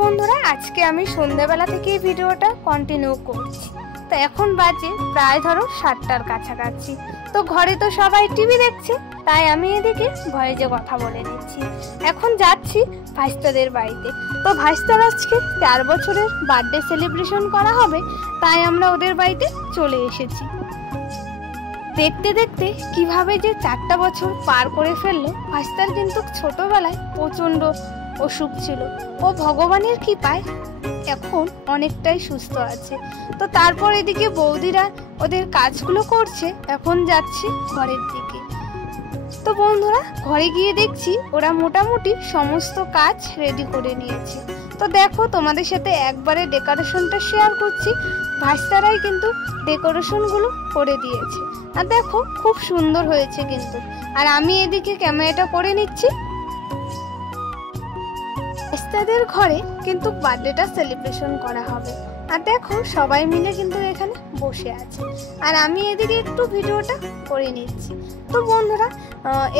বন্ধুরা, আজকে আমি সন্ধ্যাবেলা থেকে এই ভিডিওটা কন্টিনিউ করছি। তো এখন বাজে প্রায় ধরো 7টার কাছাকাছি। তো ঘরে তো সবাই টিভি দেখছে, তাই আমি এদিকে ভয়েসে কথা বলে নিচ্ছি। এখন যাচ্ছি ভাইস্তাদের বাড়িতে। তো ভাইস্তার আজকে 4 বছরের বার্থডে সেলিব্রেশন করা হবে, তাই আমরা ওদের বাড়িতে চলে এসেছি। দেখতে দেখতে কিভাবে যে 4টা বছর পার করে ফেললো। ভাইস্তার কিন্তু ছোটবেলায় প্রচন্ড অসুখ ছিল, ও ভগবানের কৃপায় এখন অনেকটাই সুস্থ আছে। তো তারপর এদিকে বৌদিরা ওদের কাজগুলো করছে, এখন যাচ্ছি ঘরের দিকে। তো বন্ধুরা, ঘরে গিয়ে দেখছি ওরা মোটামুটি সমস্ত কাজ রেডি করে নিয়েছে। তো দেখো, তোমাদের সাথে একবারে ডেকোরেশনটা শেয়ার করছি। ভাইস্তারাই কিন্তু ডেকোরেশনগুলো করে দিয়েছে, আর দেখো খুব সুন্দর হয়েছে কিন্তু। আর আমি এদিকে ক্যামেরাটা করে নিচ্ছি। ভাইস্তাদের ঘরে কিন্তু বার্থডেটা সেলিব্রেশন করা হবে, আর দেখো সবাই মিলে কিন্তু এখানে বসে আছে, আর আমি এদিকে একটু ভিডিওটা করে নিচ্ছি। তো বন্ধুরা,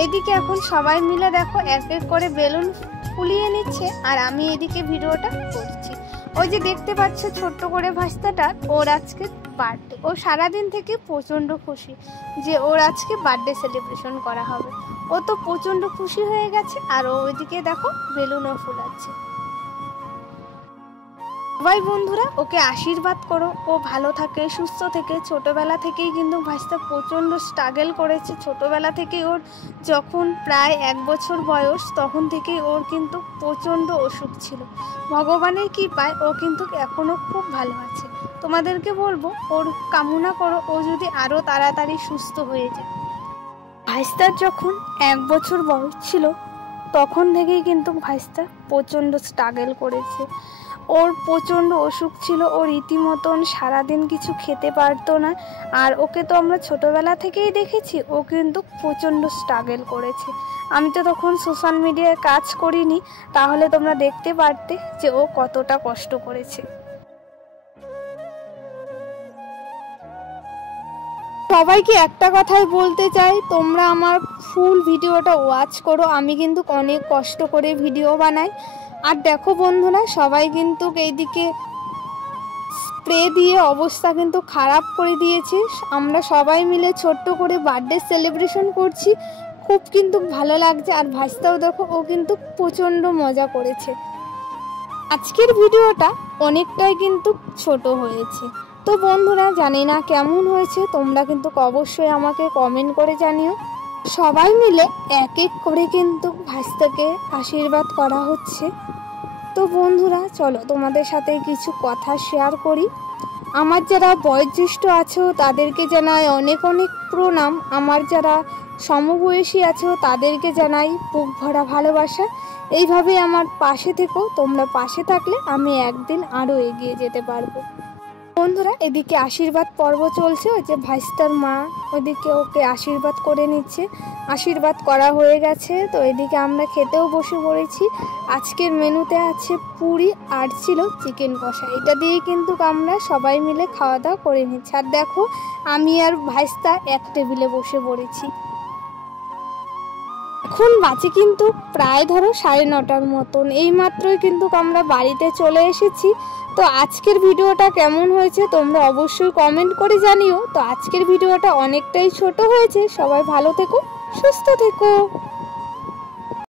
এদিকে এখন সবাই মিলে দেখো এক এক করে বেলুন ফুলিয়ে নিচ্ছে, আর আমি এদিকে ভিডিওটা করছি। ওই যে দেখতে পাচ্ছ ছোট্ট করে ভাইস্তাটার, ওর আজকে বার্থডে। ও সারাদিন থেকে প্রচণ্ড খুশি যে ওর আজকে বার্থডে সেলিব্রেশন করা হবে। ও তো প্রচণ্ড খুশি হয়ে গেছে, আর ও ওইদিকে দেখো বেলুনও ফুলাচ্ছে। সবাই বন্ধুরা ওকে আশীর্বাদ করো, ও ভালো থাকে, সুস্থ থেকে। ছোটবেলা থেকেই কিন্তু ভাইস্তা প্রচণ্ড স্ট্রাগল করেছে। ছোটবেলা থেকে ওর যখন প্রায় 1 বছর বয়স, তখন থেকেই ওর কিন্তু প্রচণ্ড অসুখ ছিল। ভগবানের কৃপায় ও কিন্তু এখনও খুব ভালো আছে। তোমাদেরকে বলবো, ওর কামনা করো ও যদি আরও তাড়াতাড়ি সুস্থ হয়ে যায়। ভাইস্তার যখন 1 বছর বয়স ছিল, তখন থেকেই কিন্তু ভাইস্তা প্রচণ্ড স্ট্রাগল করেছে। ওর প্রচণ্ড অসুখ ছিল, ও রীতিমতন সারাদিন কিছু খেতে পারতো না। আর ওকে তো আমরা ছোটোবেলা থেকেই দেখেছি, ও কিন্তু প্রচণ্ড স্ট্রাগল করেছে। আমি তো তখন সোশ্যাল মিডিয়ায় কাজ করিনি, তাহলে তোমরা দেখতে পারতে যে ও কতটা কষ্ট করেছে। সবাইকে একটা কথাই বলতে চাই, তোমরা আমার ফুল ভিডিওটা ওয়াচ করো। আমি কিন্তু অনেক কষ্ট করে ভিডিও বানাই। আর দেখো বন্ধুরা, সবাই কিন্তু এইদিকে স্প্রে দিয়ে অবস্থা কিন্তু খারাপ করে দিয়েছে। আমরা সবাই মিলে ছোট্ট করে বার্থডে সেলিব্রেশন করছি, খুব কিন্তু ভালো লাগছে। আর ভাইস্তাও দেখো, ও কিন্তু প্রচণ্ড মজা করেছে। আজকের ভিডিওটা অনেকটাই কিন্তু ছোট হয়েছে। তো বন্ধুরা, জানি না কেমন হয়েছে, তোমরা কিন্তু অবশ্যই আমাকে কমেন্ট করে জানিও। সবাই মিলে এক এক করে কিন্তু ভাইস্তাকে আশীর্বাদ করা হচ্ছে। তো বন্ধুরা, চলো তোমাদের সাথে কিছু কথা শেয়ার করি। আমার যারা বয়োজ্যেষ্ঠ আছো তাদেরকে জানাই অনেক অনেক প্রণাম। আমার যারা সমবয়সী আছো তাদেরকে জানাই বুক ভরা ভালোবাসা। এইভাবে আমার পাশে থেকো। তোমরা পাশে থাকলে আমি একদিন আরও এগিয়ে যেতে পারবো। বন্ধুরা, এদিকে আশীর্বাদ পর্ব চলছে। ওই যে ভাইস্তার মা ওইদিকে ওকে আশীর্বাদ করে নিচ্ছে। আশীর্বাদ করা হয়ে গেছে, তো এদিকে আমরা খেতেও বসে পড়েছি। আজকের মেনুতে আছে পুরি, আর ছিল চিকেন কষা। এটা দিয়ে কিন্তু আমরা সবাই মিলে খাওয়া দাওয়া করে নিচ্ছি। আর দেখো, আমি আর ভাইস্তা এক টেবিলে বসে পড়েছি। এখন বাজে কিন্তু প্রায় ধরো 9:30 মতন। এই মাত্রই কিন্তু আমরা বাড়িতে চলে এসেছি। তো আজকের ভিডিওটা কেমন হয়েছে তোমরা অবশ্যই কমেন্ট করে জানিও। তো আজকের ভিডিওটা অনেকটাই ছোট হয়েছে। সবাই ভালো থেকো, সুস্থ থেকো।